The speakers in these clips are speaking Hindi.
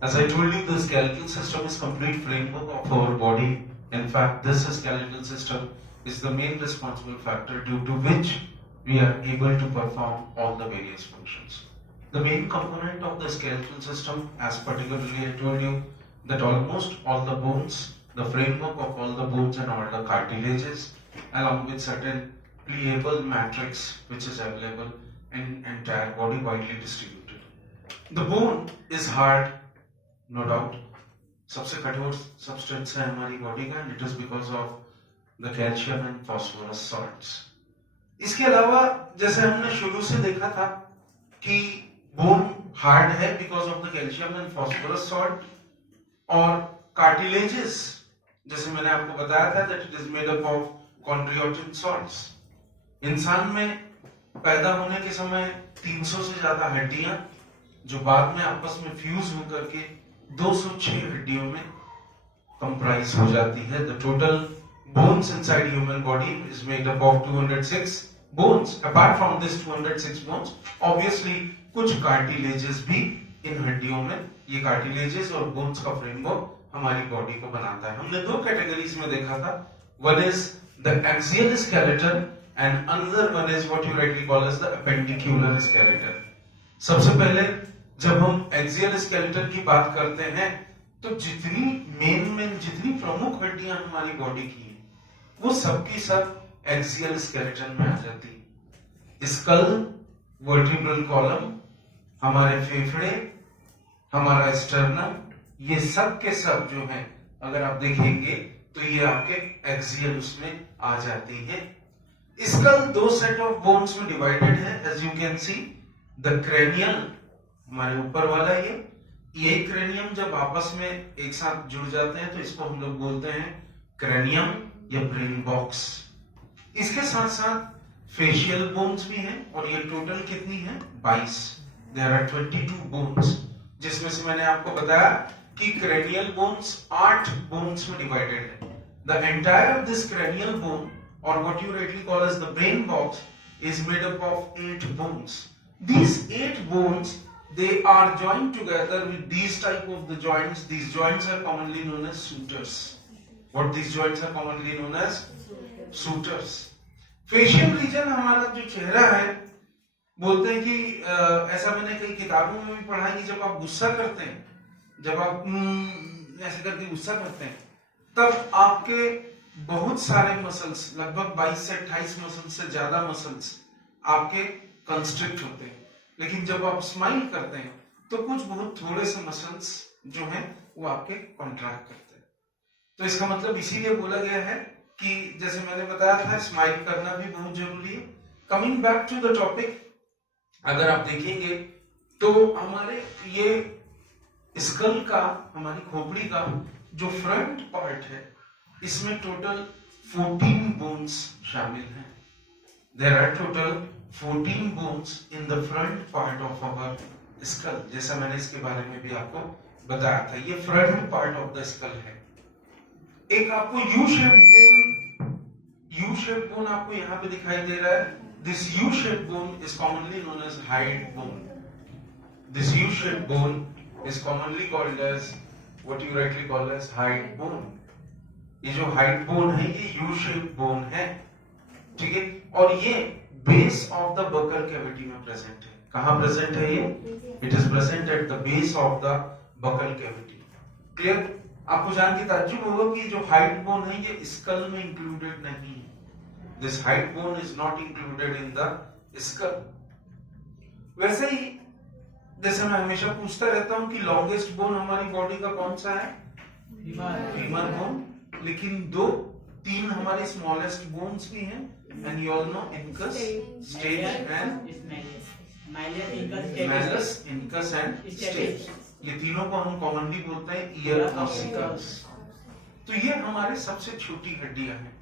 As I told you, the skeletal system is complete framework of our body. In fact, this skeletal system is the main responsible factor due to which we are able to perform all the various functions. The main component of the skeletal system, as particularly I told you, that almost all the bones, the framework of all the bones and all the cartilages, along with certain pliable matrix which is available in entire body widely distributed. The bone is hard, no doubt. सबसे कठोर सब्सटेंस है हमारी बॉडी का, and it is because of the calcium and phosphorus salts. इसके अलावा जैसे हमने शुरू से देखा था कि बोन हार्ड है because of the calcium and phosphorus salt, और कार्टिलेजेस जैसे मैंने आपको बताया था that it is made up of chondroitin salts. इंसान में पैदा होने के समय 300 से ज्यादा हड्डियां जो बाद में आपस में फ्यूज होकर के 206 हड्डियों में कंप्राइज हो जाती है. The total bones inside human body is made up of 206 bones. Apart from this 206 bones, obviously कुछ कार्टिलेजेस भी इन हड्डियों में, ये कार्टिलेजेस और बोन्स का फ्रेमवर्क हमारी बॉडी को बनाता है. हमने दो कैटेगरीज में देखा था. One is the axial skeleton and another one is what you rightly call as the appendicular skeleton. सबसे पहले जब हम एक्सियल स्केलेटन की बात करते हैं तो जितनी मेन जितनी प्रमुख हड्डियां हमारी बॉडी की हैं वो सबकी सब एक्सियल स्केलेटन में आ जाती है. स्कल, वर्टिब्रल कॉलम, हमारे फेफड़े, हमारा स्टर्नम, ये सब के सब जो हैं अगर आप देखेंगे तो ये आपके एक्सियल उसमें आ जाती है. स्कल दो सेट ऑफ बोन्स में डिवाइडेड है as you can see. The cranial हमारे ऊपर वाला ये क्रेनियम जब आपस में एक साथ जुड़ जाते हैं तो इसको हम लोग बोलते हैं क्रेनियम या ब्रेन बॉक्स. इसके साथ साथ फेशियल बोन्स भी हैं और ये टोटल कितनी है 22. देयर आर 22 बोन्स, जिसमें से मैंने आपको बताया कि क्रेनियल बोन्स 8 बोन्स में डिवाइडेड है. The entire this cranial bone और what you rightly call as the brain box is made up of 8 bones. These 8 bones, they are joined together with these type of the joints. These joints are commonly known as sutures. What these joints are commonly known as? Sutures. Facial region हमारा जो चेहरा है, बोलते हैं कि ऐसा मैंने कई किताबों में भी पढ़ा है कि जब आप गुस्सा करते हैं, जब आप ऐसे करके गुस्सा करते हैं, तब आपके बहुत सारे मसल्स, लगभग 22 से 28 मसल्स से ज्यादा मसल्स आपके कंस्ट्रिक्ट होते हैं. लेकिन जब आप स्माइल करते हैं तो कुछ बहुत थोड़े से मसल्स जो हैं वो आपके कॉन्ट्रैक्ट करते हैं. तो इसका मतलब इसीलिए बोला गया है कि जैसे मैंने बताया था स्माइल करना भी बहुत जरूरी है. Coming back to the topic, अगर आप देखेंगे तो हमारे ये स्कल का, हमारी खोपड़ी का जो फ्रंट पार्ट है, इसमें टोटल 14 बोन्स शामिल हैं. There are total 14 bones in the front part of our skull. जैसा मैंने इसके बारे में भी आपको बताया था, ये front part of the skull है. एक आपको यू शेप बोन आपको यहाँ पे दिखाई दे रहा है. This U shape bone is commonly known as hyoid bone. This U shape bone is commonly called as what you rightly call as hyoid bone. ये जो हाइड बोन है ये यू शेप बोन है, ठीक है. और ये base of the buccal cavity में प्रेजेंट है. कहां प्रेजेंट है ये? It is present at the base of the buccal cavity. Clear? आपको जान के ताज्जुब होगा कि जो हाइट बोन है ये स्कल में इंक्लूडेड नहीं है. This height bone is not included in the skull. वैसे ही जैसे मैं हमेशा पूछता रहता हूं कि लॉन्गेस्ट बोन हमारी बॉडी का कौन सा है? Femur bone. लेकिन 2-3 हमारे स्मॉलेस्ट बोन्स भी हैं, and you all know incus, stage and malleus, incus and stage. ये तीनों को हम कॉमनली बोलते हैं ईयर ऑसिकल्स. तो ये हमारे सबसे छोटी हड्डियां हैं.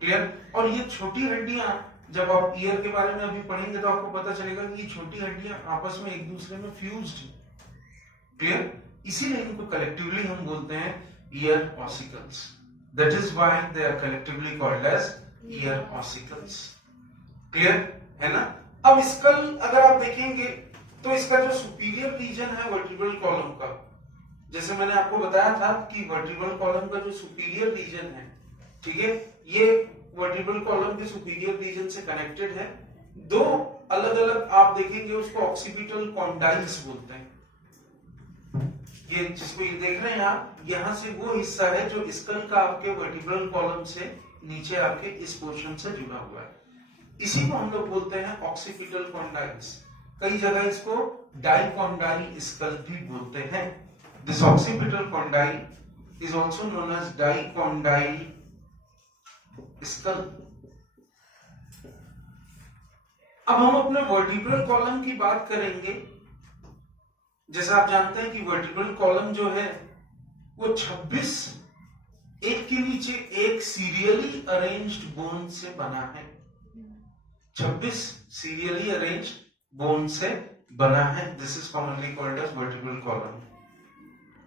क्लियर? और ये छोटी हड्डियां जब आप ईयर के बारे में अभी पढ़ेंगे तो आपको पता चलेगा कि ये छोटी हड्डियां आपस में एक दूसरे में फ्यूज्ड हैं. क्लियर? इसीलिए इनको कलेक्टिवली हम बोलते हैं ear ossicles. That is why they are collectively called as ear ossicles. Clear है ना? अब स्कल अगर आप देखेंगे तो इसका जो सुपीरियर रीजन है वर्टिब्रल कॉलम का, जैसे मैंने आपको बताया था कि वर्टिब्रल कॉलम का जो सुपीरियर रीजन है, ठीक है, ये वर्टिब्रल कॉलम के सुपीरियर रीजन से कनेक्टेड है। दो अलग अलग आप देखेंगे उसको ऑक्सीपिटल कॉन्डाइल्स बोलते हैं। ये जिसको ये देख रहे हैं आप, यहां से वो हिस्सा है जो स्कल का आपके वर्टिब्रल कॉलम से नीचे आपके इस पोर्शन से जुड़ा हुआ है। इसी को हम लोग बोलते हैं ऑक्सीपिटल कॉन्डाइल्स। कई जगह इसको डाइकॉन्डाइल स्कल भी बोलते हैं। This occipital condyle is also known as dicondylic skull. अब हम अपने वर्टिब्रल कॉलम की बात करेंगे। जैसा आप जानते हैं कि वर्टिब्रल कॉलम जो है वो 26 एक के नीचे एक सीरियली अरेंज्ड बोन से बना है। 26 सीरियली अरेंज्ड बोन से बना है। This is commonly called as vertebral column.